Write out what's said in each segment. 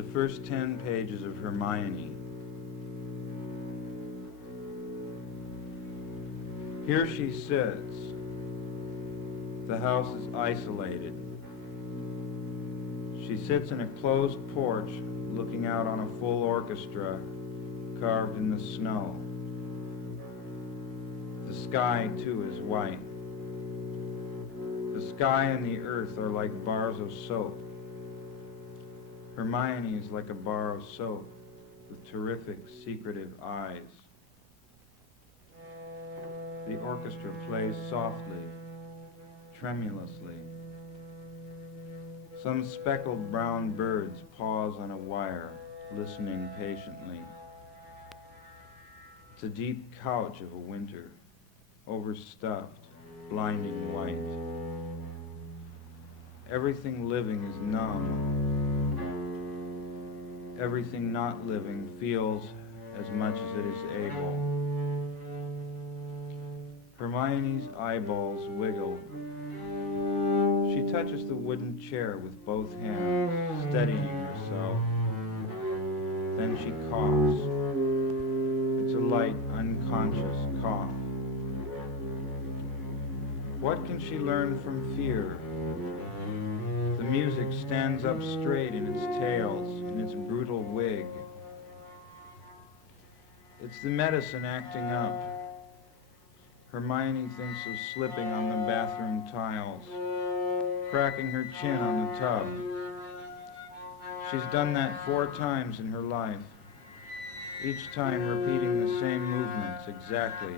the first 10 pages of Hermione. Here she sits. The house is isolated. She sits in a closed porch looking out on a full orchestra carved in the snow. The sky, too, is white. The sky and the earth are like bars of soap. Hermione is like a bar of soap with terrific, secretive eyes. The orchestra plays softly, tremulously. Some speckled brown birds pause on a wire, listening patiently. It's a deep couch of a winter, overstuffed, blinding white. Everything living is numb. Everything not living feels as much as it is able. Hermione's eyeballs wiggle. She touches the wooden chair with both hands, steadying herself. Then she coughs. It's a light, unconscious cough. What can she learn from fear? The music stands up straight in its tails, in its brutal wig. It's the medicine acting up. Hermione thinks of slipping on the bathroom tiles, cracking her chin on the tub. She's done that 4 times in her life, each time repeating the same movements exactly.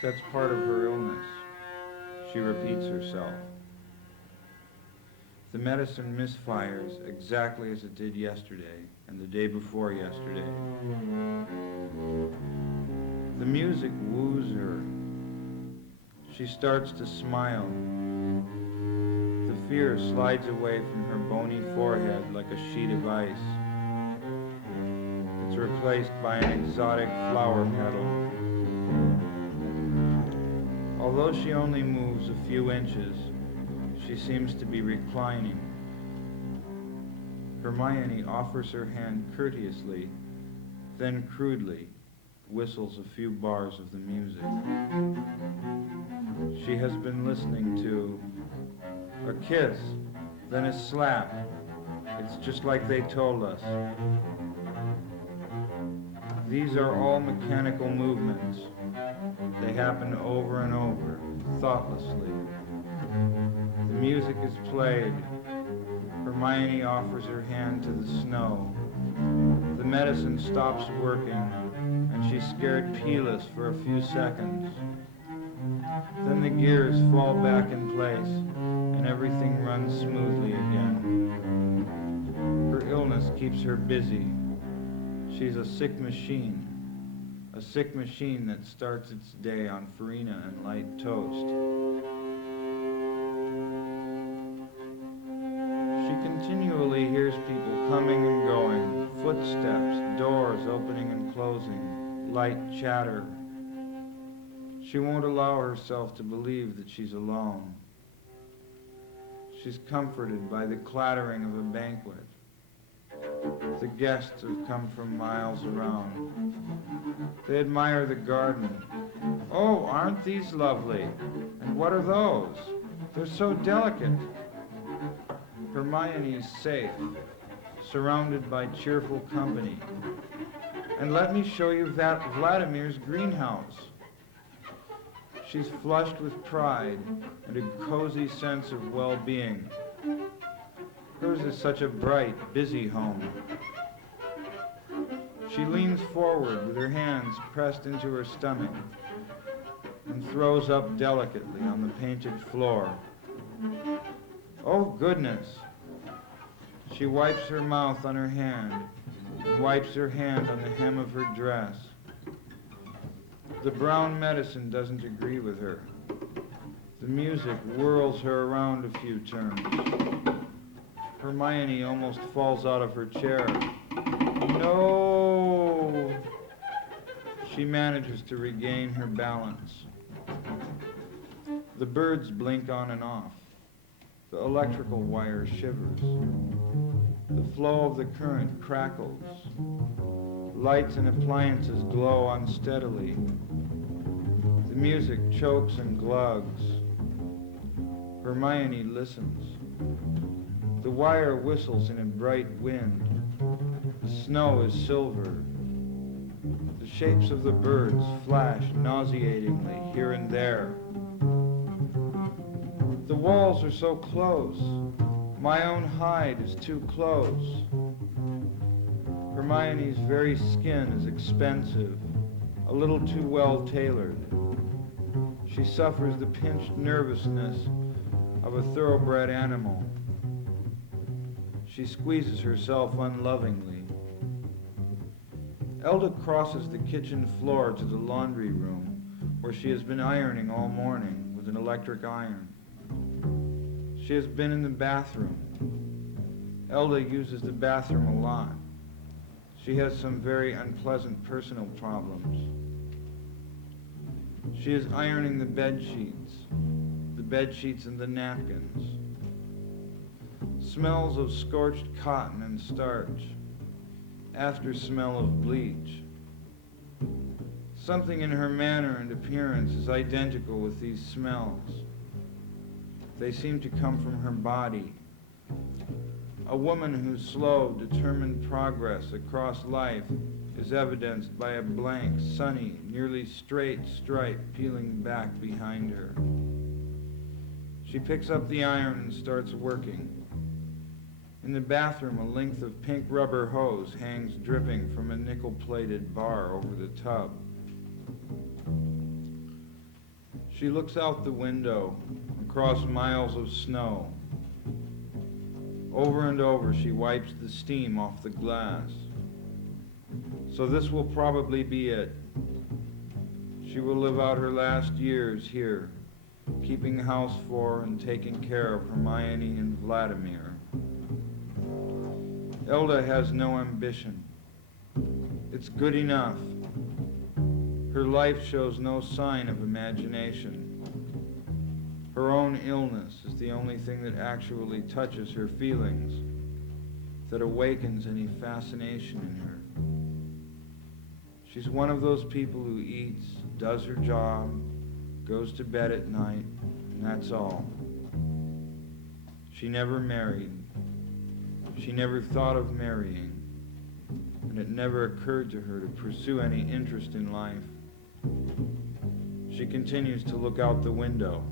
That's part of her illness. She repeats herself. The medicine misfires exactly as it did yesterday and the day before yesterday. The music woos her. She starts to smile. The fear slides away from her bony forehead like a sheet of ice. It's replaced by an exotic flower petal. Although she only moves a few inches, she seems to be reclining. Hermione offers her hand courteously, then crudely whistles a few bars of the music. She has been listening to a kiss, then a slap. It's just like they told us. These are all mechanical movements. They happen over and over, thoughtlessly. The music is played. Hermione offers her hand to the snow. The medicine stops working, and she's scared peeless for a few seconds. Then the gears fall back in place, and everything runs smoothly again. Her illness keeps her busy. She's a sick machine that starts its day on farina and light toast. She continually hears people coming and going, footsteps, doors opening and closing, light chatter. She won't allow herself to believe that she's alone. She's comforted by the clattering of a banquet. The guests have come from miles around. They admire the garden. Oh, aren't these lovely? And what are those? They're so delicate. Hermione is safe, surrounded by cheerful company. And let me show you Vladimir's greenhouse. She's flushed with pride and a cozy sense of well-being. Hers is such a bright, busy home. She leans forward with her hands pressed into her stomach and throws up delicately on the painted floor. Oh, goodness! She wipes her mouth on her hand and wipes her hand on the hem of her dress. The brown medicine doesn't agree with her. The music whirls her around a few turns. Hermione almost falls out of her chair. No! She manages to regain her balance. The birds blink on and off. The electrical wire shivers. The flow of the current crackles. Lights and appliances glow unsteadily. The music chokes and glugs. Hermione listens. The wire whistles in a bright wind. The snow is silver. The shapes of the birds flash nauseatingly here and there. The walls are so close. My own hide is too close. Hermione's very skin is expensive, a little too well tailored. She suffers the pinched nervousness of a thoroughbred animal. She squeezes herself unlovingly. Elda crosses the kitchen floor to the laundry room, where she has been ironing all morning with an electric iron. She has been in the bathroom. Elda uses the bathroom a lot. She has some very unpleasant personal problems. She is ironing the bed sheets and the napkins. Smells of scorched cotton and starch. After smell of bleach. Something in her manner and appearance is identical with these smells. They seem to come from her body. A woman whose slow, determined progress across life is evidenced by a blank, sunny, nearly straight stripe peeling back behind her. She picks up the iron and starts working. In the bathroom, a length of pink rubber hose hangs dripping from a nickel-plated bar over the tub. She looks out the window, across miles of snow. Over and over, she wipes the steam off the glass. So this will probably be it. She will live out her last years here, keeping house for and taking care of Hermione and Vladimir. Elda has no ambition. It's good enough. Her life shows no sign of imagination. Her own illness is the only thing that actually touches her feelings, that awakens any fascination in her. She's one of those people who eats, does her job, goes to bed at night, and that's all. She never married. She never thought of marrying, and it never occurred to her to pursue any interest in life. She continues to look out the window.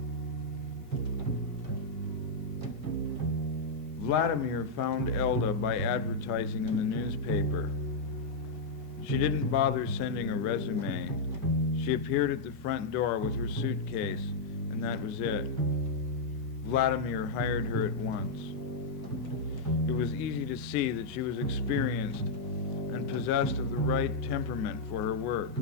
Vladimir found Elda by advertising in the newspaper. She didn't bother sending a resume. She appeared at the front door with her suitcase, and that was it. Vladimir hired her at once. It was easy to see that she was experienced and possessed of the right temperament for her work.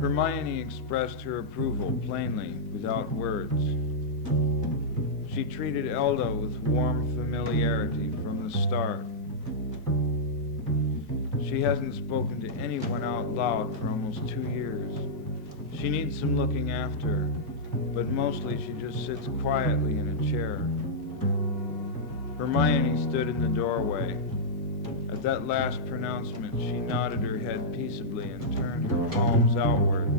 Hermione expressed her approval plainly, without words. She treated Elda with warm familiarity from the start. She hasn't spoken to anyone out loud for almost 2 years. She needs some looking after, but mostly she just sits quietly in a chair. Hermione stood in the doorway. At that last pronouncement, she nodded her head peaceably and turned her palms outward.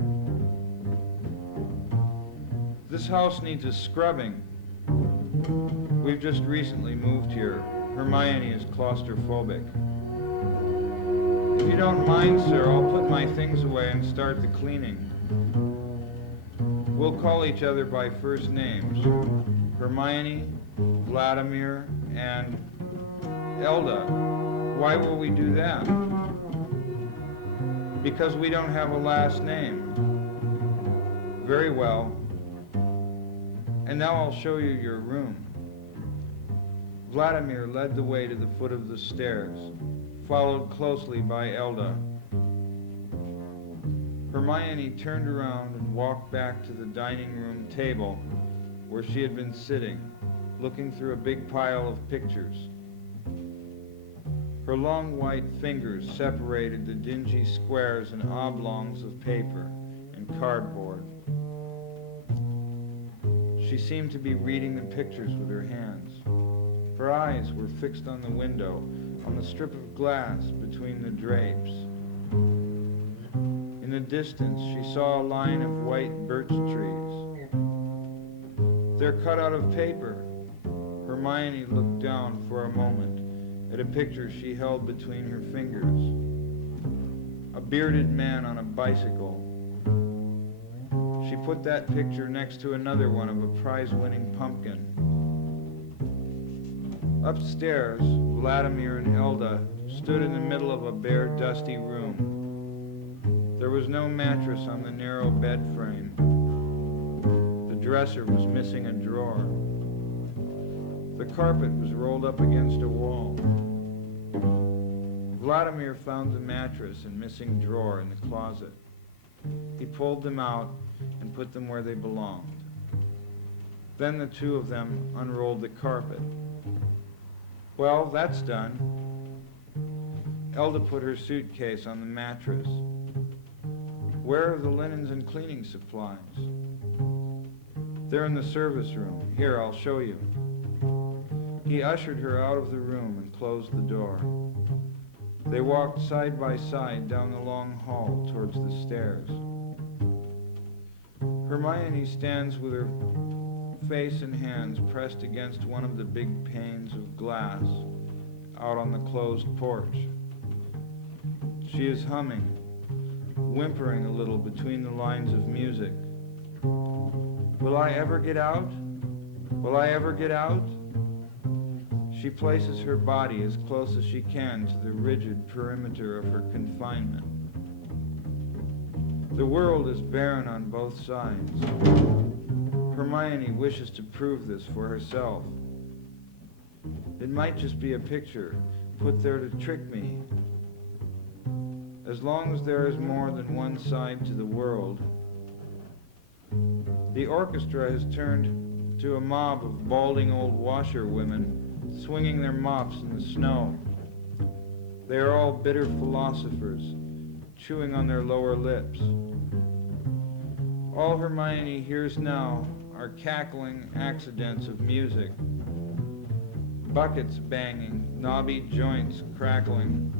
This house needs a scrubbing. We've just recently moved here. Hermione is claustrophobic. If you don't mind, sir, I'll put my things away and start the cleaning. We'll call each other by first names. Hermione, Vladimir, and Elda. Why will we do that? Because we don't have a last name. Very well. And now I'll show you your room. Vladimir led the way to the foot of the stairs, followed closely by Elda. Hermione turned around and walked back to the dining room table where she had been sitting, looking through a big pile of pictures. Her long white fingers separated the dingy squares and oblongs of paper and cardboard. She seemed to be reading the pictures with her hands. Her eyes were fixed on the window, on the strip of glass between the drapes. In the distance, she saw a line of white birch trees. They're cut out of paper. Hermione looked down for a moment at a picture she held between her fingers. A bearded man on a bicycle. She put that picture next to another one of a prize-winning pumpkin. Upstairs, Vladimir and Elda stood in the middle of a bare, dusty room. There was no mattress on the narrow bed frame. The dresser was missing a drawer. The carpet was rolled up against a wall. Vladimir found the mattress and missing drawer in the closet. He pulled them out and put them where they belonged. Then the two of them unrolled the carpet. Well, that's done. Elda put her suitcase on the mattress. Where are the linens and cleaning supplies? They're in the service room. Here, I'll show you. He ushered her out of the room and closed the door. They walked side by side down the long hall towards the stairs. Hermione stands with her face and hands pressed against one of the big panes of glass out on the closed porch. She is humming, whimpering a little between the lines of music. Will I ever get out? Will I ever get out? She places her body as close as she can to the rigid perimeter of her confinement. The world is barren on both sides. Hermione wishes to prove this for herself. It might just be a picture put there to trick me. As long as there is more than one side to the world. The orchestra has turned to a mob of balding old washerwomen swinging their mops in the snow. They are all bitter philosophers, chewing on their lower lips. All Hermione hears now are cackling accidents of music, buckets banging, knobby joints crackling,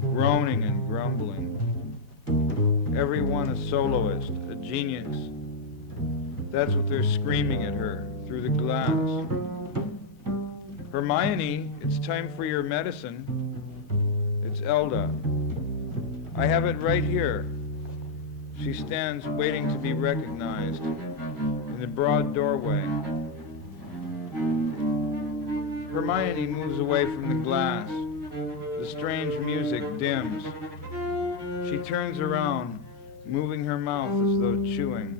groaning and grumbling. Every one a soloist, a genius. That's what they're screaming at her through the glass. Hermione, it's time for your medicine. It's Elda. I have it right here. She stands waiting to be recognized in the broad doorway. Hermione moves away from the glass. The strange music dims. She turns around, moving her mouth as though chewing.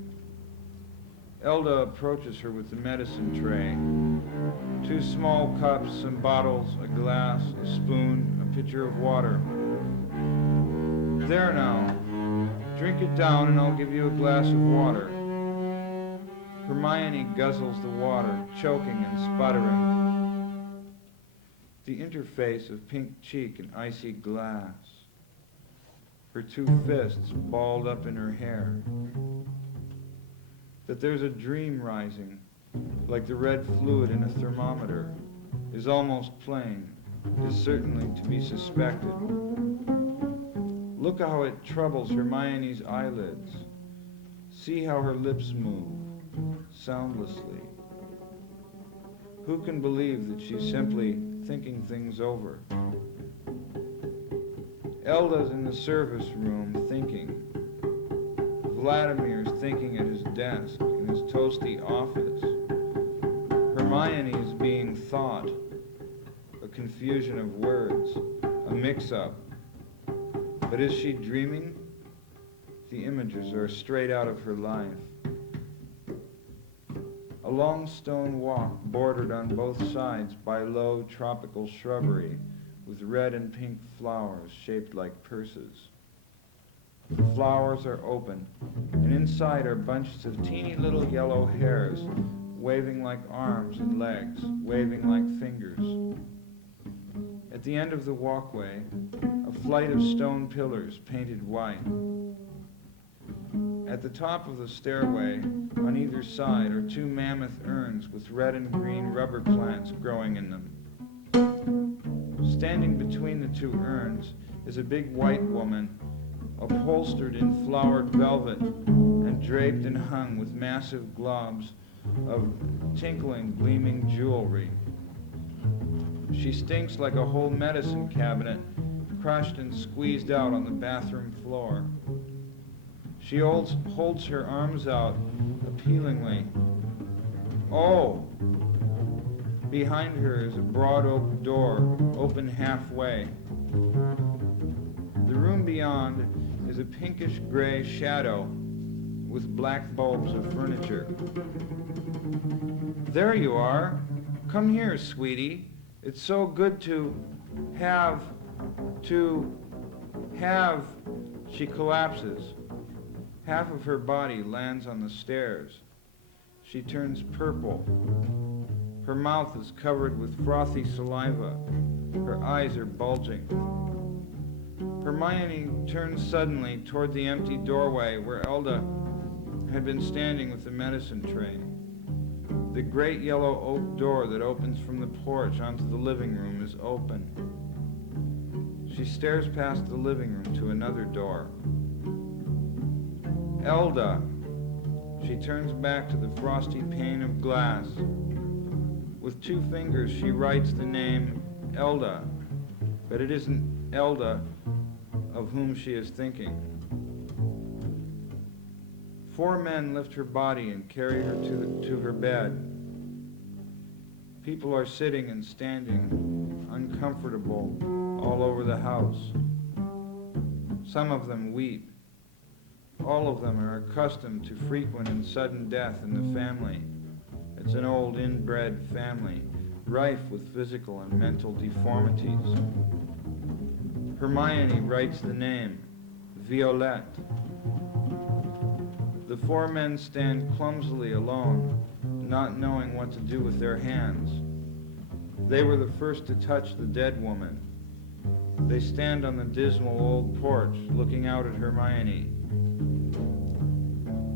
Elda approaches her with the medicine tray. 2 small cups, some bottles, a glass, a spoon, a pitcher of water. There now. Drink it down and I'll give you a glass of water. Hermione guzzles the water, choking and sputtering. The interface of pink cheek and icy glass. Her 2 fists balled up in her hair. That there's a dream rising, like the red fluid in a thermometer, is almost plain, is certainly to be suspected. Look how it troubles Hermione's eyelids. See how her lips move, soundlessly. Who can believe that she's simply thinking things over? Elda's in the service room thinking. Vladimir's thinking at his desk in his toasty office. Hermione is being thought, a confusion of words, a mix-up. But is she dreaming? The images are straight out of her life. A long stone walk bordered on both sides by low tropical shrubbery with red and pink flowers shaped like purses. The flowers are open, and inside are bunches of teeny little yellow hairs, waving like arms and legs, waving like fingers. At the end of the walkway, a flight of stone pillars painted white. At the top of the stairway, on either side, are two mammoth urns with red and green rubber plants growing in them. Standing between the two urns is a big white woman, upholstered in flowered velvet and draped and hung with massive globs of tinkling, gleaming jewelry. She stinks like a whole medicine cabinet, crushed and squeezed out on the bathroom floor. She holds her arms out appealingly. Oh! Behind her is a broad oak door, open halfway. The room beyond is a pinkish-gray shadow with black bulbs of furniture. There you are. Come here, sweetie. It's so good to have. She collapses. Half of her body lands on the stairs. She turns purple. Her mouth is covered with frothy saliva. Her eyes are bulging. Hermione turns suddenly toward the empty doorway where Elda had been standing with the medicine tray. The great yellow oak door that opens from the porch onto the living room is open. She stares past the living room to another door. Elda. She turns back to the frosty pane of glass. With 2 fingers, she writes the name Elda, but it isn't Elda of whom she is thinking. 4 men lift her body and carry her to her bed. People are sitting and standing, uncomfortable, all over the house. Some of them weep. All of them are accustomed to frequent and sudden death in the family. It's an old inbred family, rife with physical and mental deformities. Hermione writes the name, Violette. The 4 men stand clumsily alone, not knowing what to do with their hands. They were the first to touch the dead woman. They stand on the dismal old porch, looking out at Hermione.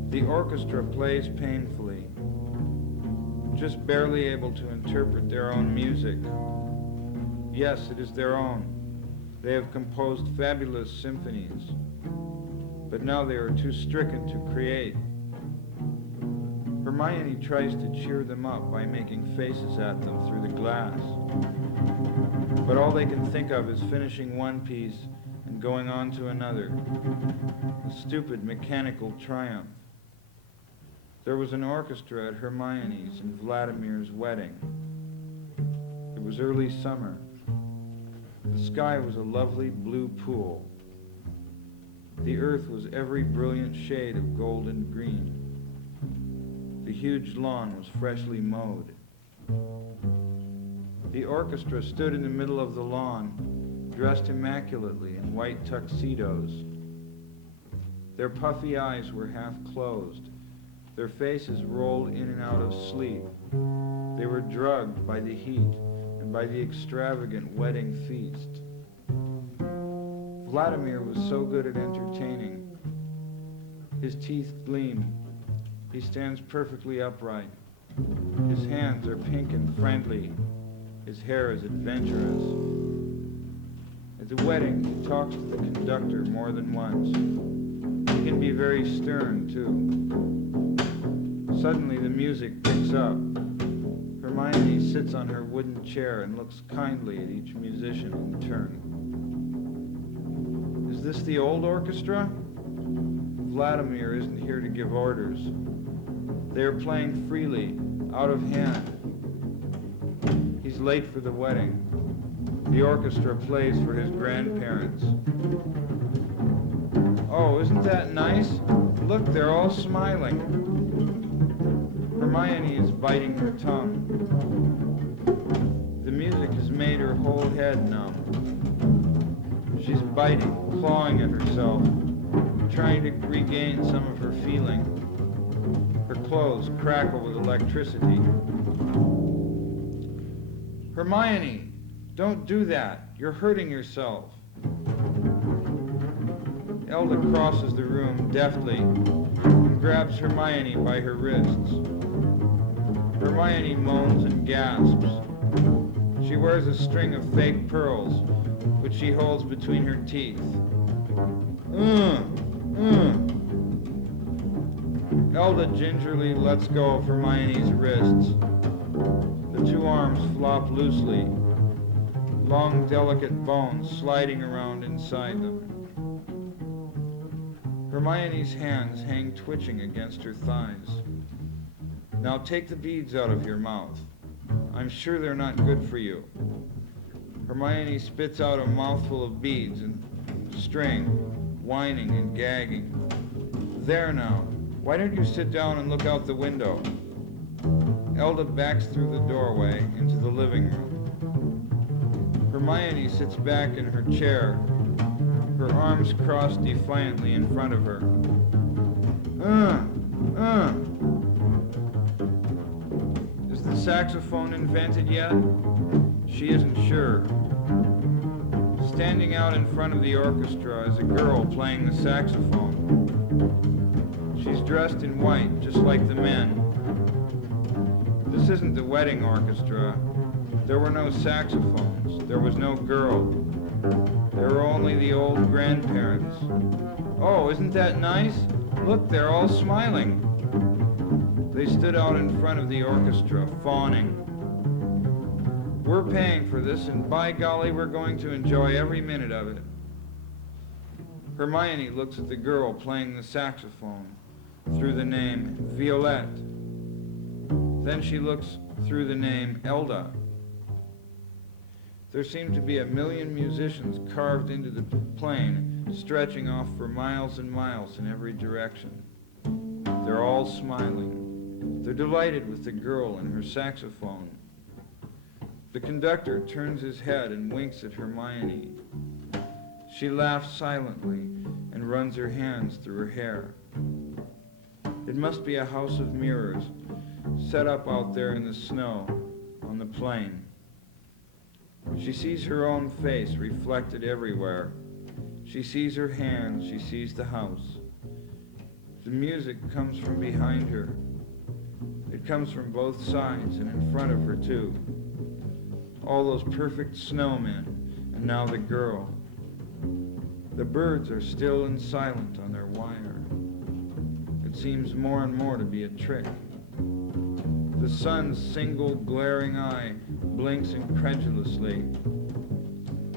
The orchestra plays painfully, just barely able to interpret their own music. Yes, it is their own. They have composed fabulous symphonies, but now they are too stricken to create. Hermione tries to cheer them up by making faces at them through the glass, but all they can think of is finishing one piece and going on to another, a stupid mechanical triumph. There was an orchestra at Hermione's and Vladimir's wedding. It was early summer. The sky was a lovely blue pool. The earth was every brilliant shade of gold and green. The huge lawn was freshly mowed. The orchestra stood in the middle of the lawn, dressed immaculately in white tuxedos. Their puffy eyes were half closed. Their faces rolled in and out of sleep. They were drugged by the heat and by the extravagant wedding feast. Vladimir was so good at entertaining. His teeth gleam. He stands perfectly upright. His hands are pink and friendly. His hair is adventurous. At the wedding, he talks to the conductor more than once. He can be very stern, too. Suddenly, the music picks up. Hermione sits on her wooden chair and looks kindly at each musician in turn. Is this the old orchestra? Vladimir isn't here to give orders. They are playing freely, out of hand. He's late for the wedding. The orchestra plays for his grandparents. Oh, isn't that nice? Look, they're all smiling. Hermione is biting her tongue. The music has made her whole head numb. She's biting, clawing at herself, trying to regain some of her feeling. Her clothes crackle with electricity. Hermione, don't do that. You're hurting yourself. Elda crosses the room deftly and grabs Hermione by her wrists. Hermione moans and gasps. She wears a string of fake pearls, which she holds between her teeth. Elda gingerly lets go of Hermione's wrists. The two arms flop loosely, long delicate bones sliding around inside them. Hermione's hands hang twitching against her thighs. Now take the beads out of your mouth. I'm sure they're not good for you. Hermione spits out a mouthful of beads and string, whining and gagging. There now. Why don't you sit down and look out the window? Elda backs through the doorway into the living room. Hermione sits back in her chair, her arms crossed defiantly in front of her. Is the saxophone invented yet? She isn't sure. Standing out in front of the orchestra is a girl playing the saxophone. She's dressed in white, just like the men. This isn't the wedding orchestra. There were no saxophones. There was no girl. There were only the old grandparents. Oh, isn't that nice? Look, they're all smiling. They stood out in front of the orchestra, fawning. We're paying for this, and by golly, we're going to enjoy every minute of it. Hermione looks at the girl playing the saxophone through the name Violette. Then she looks through the name Elda. There seem to be 1,000,000 musicians carved into the plain, stretching off for miles and miles in every direction. They're all smiling. They're delighted with the girl and her saxophone. The conductor turns his head and winks at Hermione. She laughs silently and runs her hands through her hair. It must be a house of mirrors, set up out there in the snow on the plain. She sees her own face reflected everywhere. She sees her hands, she sees the house. The music comes from behind her. It comes from both sides and in front of her too. All those perfect snowmen, and now the girl. The birds are still and silent on their wire. It seems more and more to be a trick. The sun's single glaring eye blinks incredulously.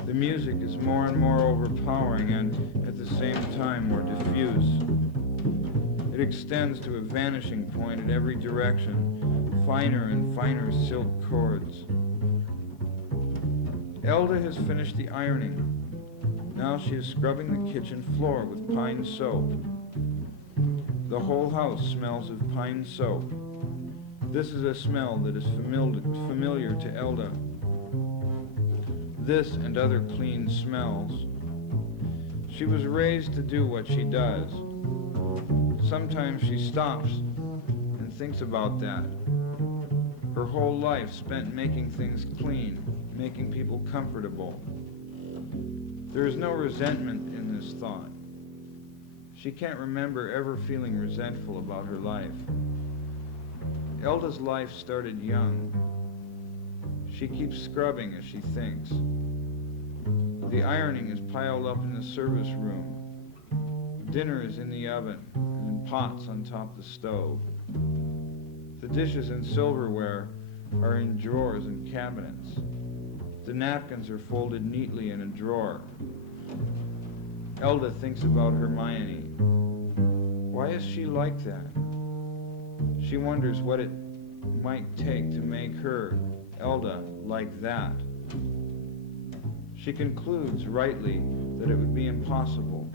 The music is more and more overpowering and, at the same time, more diffuse. It extends to a vanishing point at every direction, finer and finer silk cords. Elda has finished the ironing. Now she is scrubbing the kitchen floor with pine soap. The whole house smells of pine soap. This is a smell that is familiar to Elda. This and other clean smells. She was raised to do what she does. Sometimes she stops and thinks about that. Her whole life spent making things clean, making people comfortable. There is no resentment in this thought. She can't remember ever feeling resentful about her life. Elda's life started young. She keeps scrubbing as she thinks. The ironing is piled up in the service room. Dinner is in the oven and in pots on top of the stove. The dishes and silverware are in drawers and cabinets. The napkins are folded neatly in a drawer. Elda thinks about Hermione. Why is she like that? She wonders what it might take to make her, Elda, like that. She concludes rightly that it would be impossible.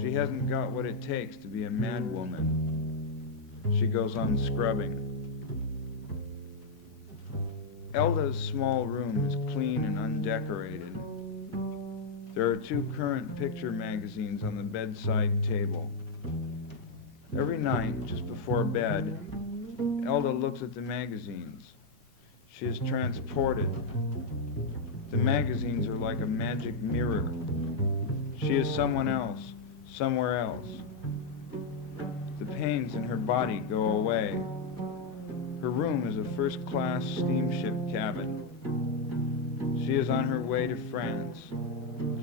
She hasn't got what it takes to be a mad woman. She goes on scrubbing. Elda's small room is clean and undecorated. There are 2 current picture magazines on the bedside table. Every night, just before bed, Elda looks at the magazines. She is transported. The magazines are like a magic mirror. She is someone else, somewhere else. The pains in her body go away. Her room is a first-class steamship cabin. She is on her way to France.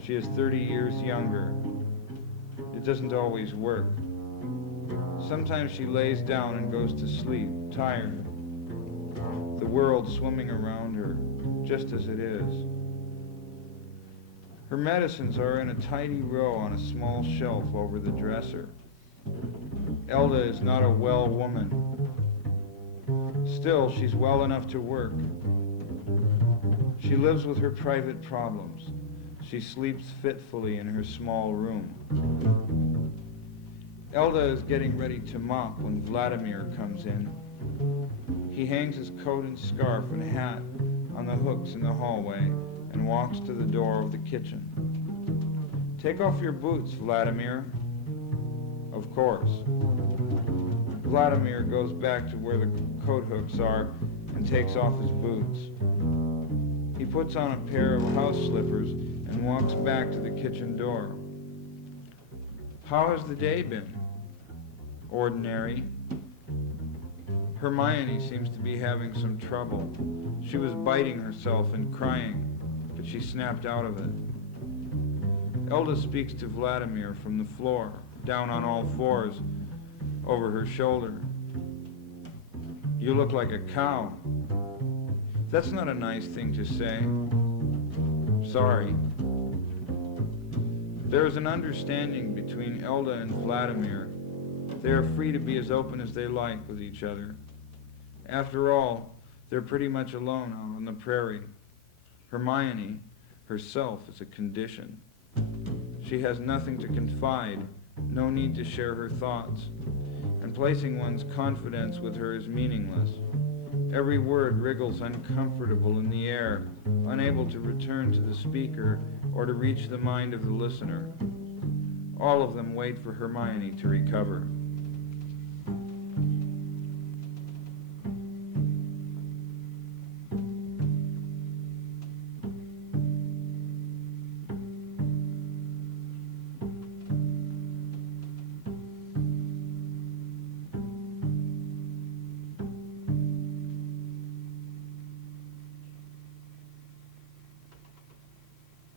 She is 30 years younger. It doesn't always work. Sometimes she lays down and goes to sleep, tired. The world swimming around her, just as it is. Her medicines are in a tidy row on a small shelf over the dresser. Elda is not a well woman. Still, she's well enough to work. She lives with her private problems. She sleeps fitfully in her small room. Elda is getting ready to mop when Vladimir comes in. He hangs his coat and scarf and hat on the hooks in the hallway and walks to the door of the kitchen. "Take off your boots, Vladimir." Of course. Vladimir goes back to where the coat hooks are and takes off his boots. He puts on a pair of house slippers and walks back to the kitchen door. "How has the day been?" "Ordinary." Hermione seems to be having some trouble. She was biting herself and crying, but she snapped out of it. Elda speaks to Vladimir from the floor, down on all fours, over her shoulder. "You look like a cow." "That's not a nice thing to say." "Sorry." There is an understanding between Elda and Vladimir. They are free to be as open as they like with each other. After all, they're pretty much alone out on the prairie. Hermione herself is a condition. She has nothing to confide, no need to share her thoughts, and placing one's confidence with her is meaningless. Every word wriggles uncomfortable in the air, unable to return to the speaker or to reach the mind of the listener. All of them wait for Hermione to recover.